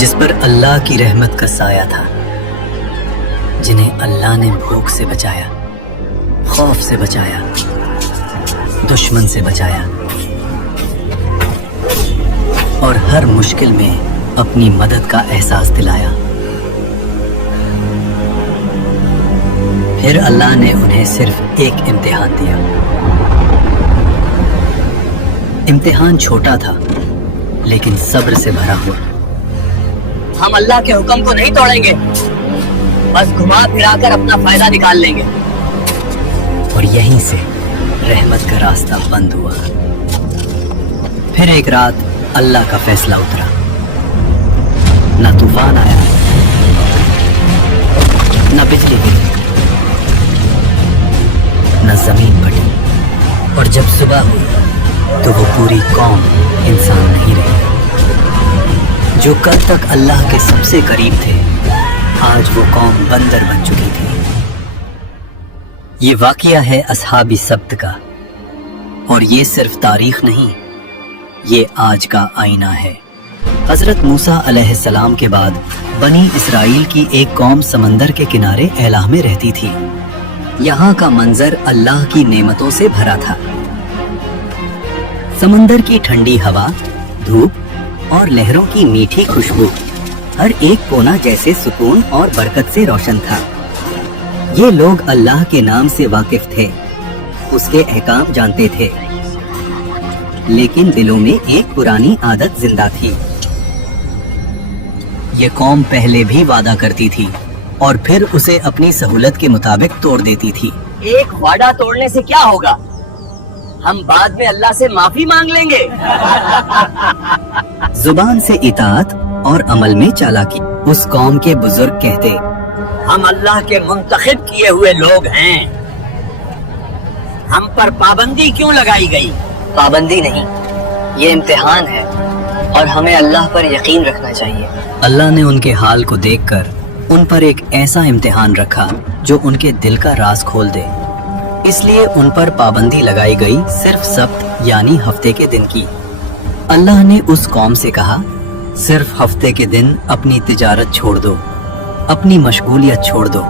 जिस पर अल्लाह की रहमत का साया था, जिन्हें अल्लाह ने भूख से बचाया, खौफ से बचाया, दुश्मन से बचाया और हर मुश्किल में अपनी मदद का एहसास दिलाया। फिर अल्लाह ने उन्हें सिर्फ एक इम्तिहान दिया। इम्तिहान छोटा था लेकिन सब्र से भरा हुआ। हम अल्लाह के हुक्म को नहीं तोड़ेंगे, बस घुमा फिरा कर अपना फायदा निकाल लेंगे। और यहीं से रहमत का रास्ता बंद हुआ। फिर एक रात अल्लाह का फैसला उतरा। न तूफान आया, न बिजली गिरी, न जमीन फटी। और जब सुबह हुई तो वो पूरी कौम इंसान नहीं रही। जो कल तक अल्लाह के सबसे करीब थे, आज वो कौम बंदर बन चुकी थी। ये वाकया है असहाबी सब्त का, और ये सिर्फ तारीख नहीं, ये आज का आईना है। हजरत मूसा अलैहिस्सलाम के बाद बनी इसराइल की एक कौम समंदर के किनारे एलाह में रहती थी। यहाँ का मंजर अल्लाह की नेमतों से भरा था। समंदर की ठंडी हवा, धूप और लहरों की मीठी खुशबू, हर एक कोना जैसे सुकून और बरकत से रोशन था। ये लोग अल्लाह के नाम से वाकिफ थे, उसके अहकाम जानते थे, लेकिन दिलों में एक पुरानी आदत जिंदा थी। ये कौम पहले भी वादा करती थी और फिर उसे अपनी सहूलत के मुताबिक तोड़ देती थी। एक वादा तोड़ने से क्या होगा? हम बाद में अल्लाह से माफी मांग लेंगे। जुबान से इताअत और अमल में चालाकी। उस कौम के बुजुर्ग कहते, हम अल्लाह के मुंतखब किए हुए लोग हैं, हम पर पाबंदी क्यों लगाई गई? पाबंदी नहीं, ये इम्तिहान है और हमें अल्लाह पर यकीन रखना चाहिए। अल्लाह ने उनके हाल को देखकर उन पर एक ऐसा इम्तिहान रखा जो उनके दिल का राज खोल दे। इसलिए उन पर पाबंदी लगाई गई सिर्फ सब्त यानी हफ्ते के दिन की। अल्लाह ने उस कौम से कहा, सिर्फ हफ्ते के दिन अपनी तिजारत छोड़ दो, अपनी मशगूलियत छोड़ दो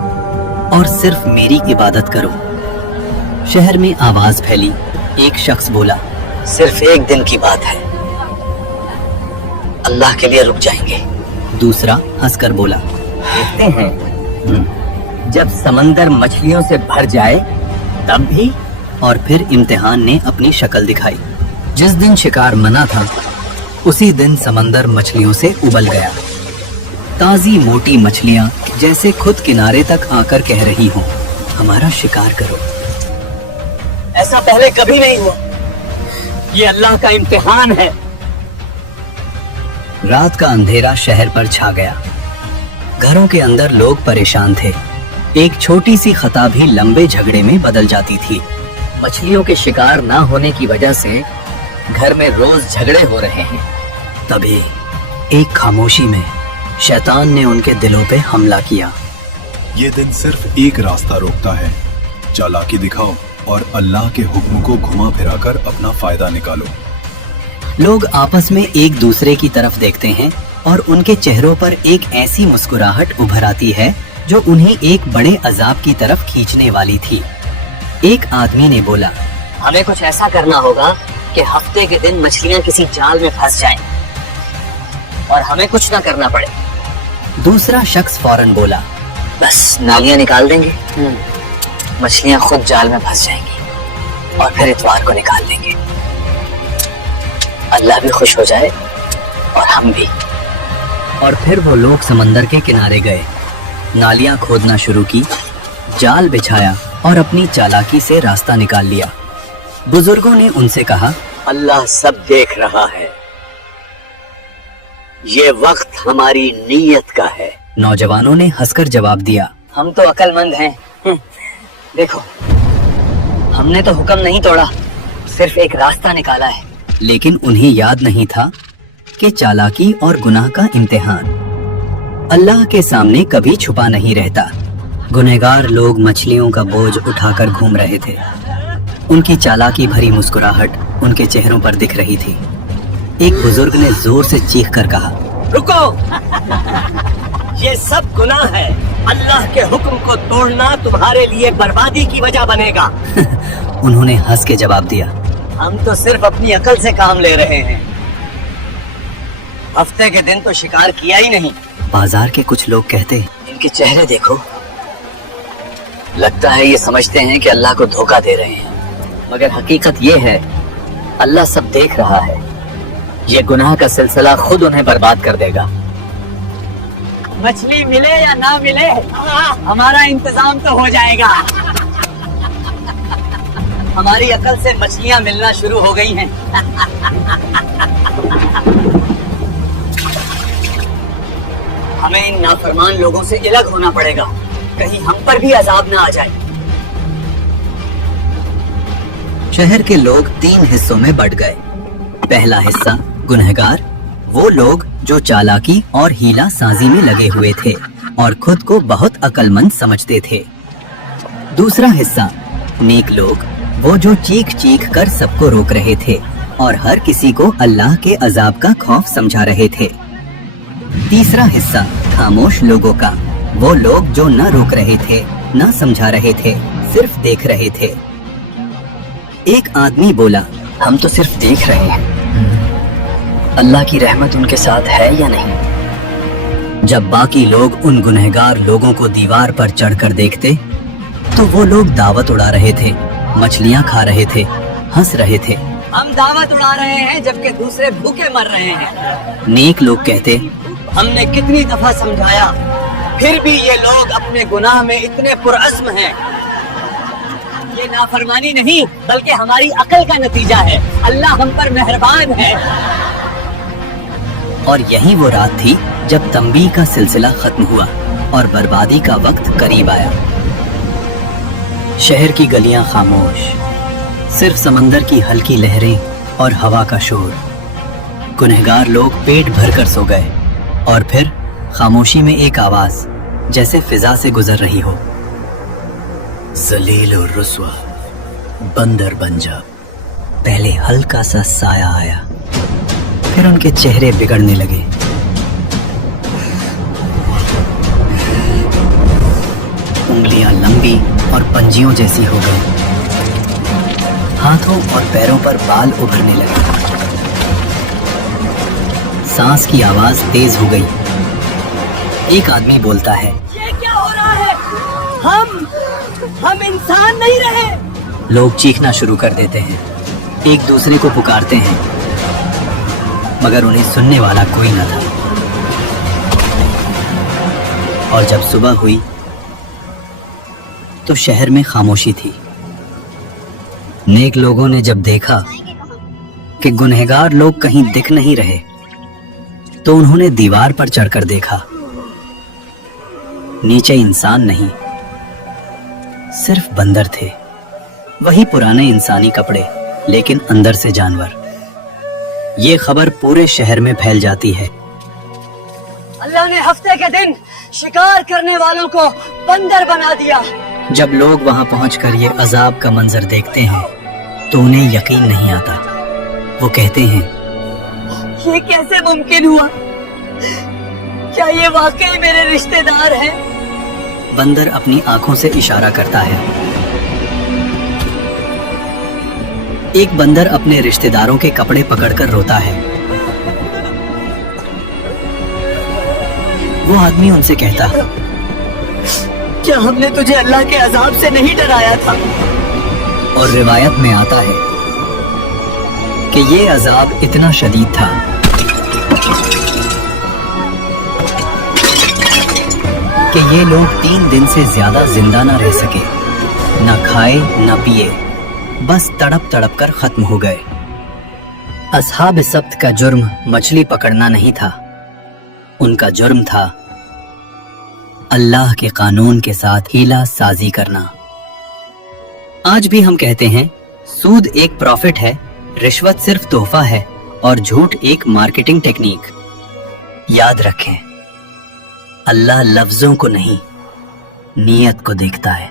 और सिर्फ मेरी इबादत करो। शहर में आवाज फैली। एक शख्स बोला, सिर्फ एक दिन की बात है, अल्लाह के लिए रुक जाएंगे। दूसरा हंसकर बोला, देखते हैं जब समंदर मछलियों से भर जाए तब भी। और फिर इम्तिहान ने अपनी शक्ल दिखाई। जिस दिन शिकार मना था, उसी दिन समंदर मछलियों से उबल गया। ताजी मोटी मछलियां जैसे खुद किनारे तक आकर कह रही हों, हमारा शिकार करो। ऐसा पहले कभी नहीं हुआ, ये अल्लाह का इम्तिहान है। रात का अंधेरा शहर पर छा गया। घरों के अंदर लोग परेशान थे। एक छोटी सी खता भी लंबे झगड़े में बदल जाती थी। मछलियों के शिकार ना होने की वजह से घर में रोज झगड़े हो रहे हैं। तभी एक खामोशी में शैतान ने उनके दिलों पे हमला किया। ये दिन सिर्फ एक रास्ता रोकता है, चालाकी दिखाओ और अल्लाह के हुक्म को घुमा फिराकर अपना फायदा निकालो। लोग आपस में एक दूसरे की तरफ देखते हैं और उनके चेहरों पर एक ऐसी मुस्कुराहट उभर आती है जो उन्हें एक बड़े अजाब की तरफ खींचने वाली थी। एक आदमी ने बोला, हमें कुछ ऐसा करना होगा कि हफ्ते के दिन मछलियां किसी जाल में फंस जाएं और हमें कुछ ना करना पड़े। दूसरा शख्स फौरन बोला, बस नालियां निकाल देंगे, मछलियां खुद जाल में फंस जाएंगी और फिर इतवार को निकाल देंगे। अल्लाह भी खुश हो जाए और हम भी। और फिर वो लोग समंदर के किनारे गए, नालियां खोदना शुरू की, जाल बिछाया और अपनी चालाकी से रास्ता निकाल लिया। बुजुर्गों ने उनसे कहा, अल्लाह सब देख रहा है, ये वक्त हमारी नीयत का है। नौजवानों ने हंसकर जवाब दिया, हम तो अक्लमंद हैं। देखो, हमने तो हुक्म नहीं तोड़ा, सिर्फ एक रास्ता निकाला है। लेकिन उन्हें याद नहीं था कि चालाकी और गुनाह का इम्तिहान अल्लाह के सामने कभी छुपा नहीं रहता। गुनहगार लोग मछलियों का बोझ उठाकर घूम रहे थे। उनकी चालाकी भरी मुस्कुराहट उनके चेहरों पर दिख रही थी। एक बुजुर्ग ने जोर से चीख कर कहा, रुको, ये सब गुनाह है। अल्लाह के हुक्म को तोड़ना तुम्हारे लिए बर्बादी की वजह बनेगा। उन्होंने हंस के जवाब दिया, हम तो सिर्फ अपनी अकल से काम ले रहे हैं। हफ्ते के दिन तो शिकार किया ही नहीं। बाजार के कुछ लोग कहते, इनके चेहरे देखो, लगता है ये समझते हैं कि अल्लाह को धोखा दे रहे हैं, मगर हकीकत ये है अल्लाह सब देख रहा है। ये गुनाह का सिलसिला खुद उन्हें बर्बाद कर देगा। मछली मिले या ना मिले, हमारा इंतजाम तो हो जाएगा। हमारी अकल से मछलियां मिलना शुरू हो गई हैं। हमें इन नाफरमान लोगों से अलग होना पड़ेगा, कहीं हम पर भी अजाब ना आ जाए। शहर के लोग 3 हिस्सों में बंट गए। पहला हिस्सा गुनहगार, वो लोग जो चालाकी और हीला साजी में लगे हुए थे और खुद को बहुत अक्लमंद समझते थे। दूसरा हिस्सा नेक लोग, वो जो चीख चीख कर सबको रोक रहे थे और हर किसी को अल्लाह के अजाब का खौफ समझा रहे थे। तीसरा हिस्सा खामोश लोगों का, वो लोग जो न रोक रहे थे, न समझा रहे थे, सिर्फ देख रहे थे। एक आदमी बोला, हम तो सिर्फ देख रहे हैं, अल्लाह की रहमत उनके साथ है या नहीं। जब बाकी लोग उन गुनहगार लोगों को दीवार पर चढ़कर देखते तो वो लोग दावत उड़ा रहे थे, मछलियां खा रहे थे, हंस रहे थे। हम दावत उड़ा रहे हैं जबकि दूसरे भूखे मर रहे हैं। नेक लोग कहते, हमने कितनी दफा समझाया, फिर भी ये लोग अपने गुनाह में इतने पुरअज़्म हैं। ये नाफरमानी नहीं बल्कि हमारी अकल का नतीजा है। अल्लाह हम पर मेहरबान है। और यही वो रात थी जब तंबीह का सिलसिला खत्म हुआ और बर्बादी का वक्त करीब आया। शहर की गलियां खामोश, सिर्फ समंदर की हल्की लहरें और हवा का शोर। गुनहगार लोग पेट भरकर सो गए और फिर खामोशी में एक आवाज जैसे फिजा से गुजर रही हो, जलील और रुस्वा, बंदर बन जा। पहले हल्का सा साया आया, फिर उनके चेहरे बिगड़ने लगे। उंगलियां लंबी और पंजियों जैसी हो गई, हाथों और पैरों पर बाल उभरने लगे। सांस की आवाज तेज हो गई। एक आदमी बोलता है, ये क्या हो रहा है? हम इंसान नहीं रहे। लोग चीखना शुरू कर देते हैं, एक दूसरे को पुकारते हैं, मगर उन्हें सुनने वाला कोई न था। और जब सुबह हुई तो शहर में खामोशी थी। नेक लोगों ने जब देखा कि गुनहगार लोग कहीं दिख नहीं रहे तो उन्होंने दीवार पर चढ़कर देखा। नीचे इंसान नहीं, सिर्फ बंदर थे। वही पुराने इंसानी कपड़े, लेकिन अंदर से जानवर। ये खबर पूरे शहर में फैल जाती है। अल्लाह ने हफ्ते के दिन शिकार करने वालों को बंदर बना दिया। जब लोग वहां पहुंचकर ये अजाब का मंजर देखते हैं तो उन्हें यकीन नहीं आता। वो कहते हैं, ये कैसे मुमकिन हुआ? क्या ये वाकई मेरे रिश्तेदार हैं? बंदर अपनी आंखों से इशारा करता है। एक बंदर अपने रिश्तेदारों के कपड़े पकड़कर रोता है। वो आदमी उनसे कहता, क्या हमने तुझे अल्लाह के अजाब से नहीं डराया था? और रिवायत में आता है कि ये अजाब इतना शदीद था कि ये लोग 3 दिन से ज्यादा जिंदा ना रह सके, ना खाए ना पिए, बस तड़प तड़प कर खत्म हो गए। अस्हाब सब्त का जुर्म मछली पकड़ना नहीं था, उनका जुर्म था अल्लाह के कानून के साथ हीला साजी करना। आज भी हम कहते हैं सूद एक प्रॉफिट है, रिश्वत सिर्फ तोहफा है और झूठ एक मार्केटिंग टेक्निक। याद रखें, अल्लाह लफ्जों को नहीं, नीयत को देखता है।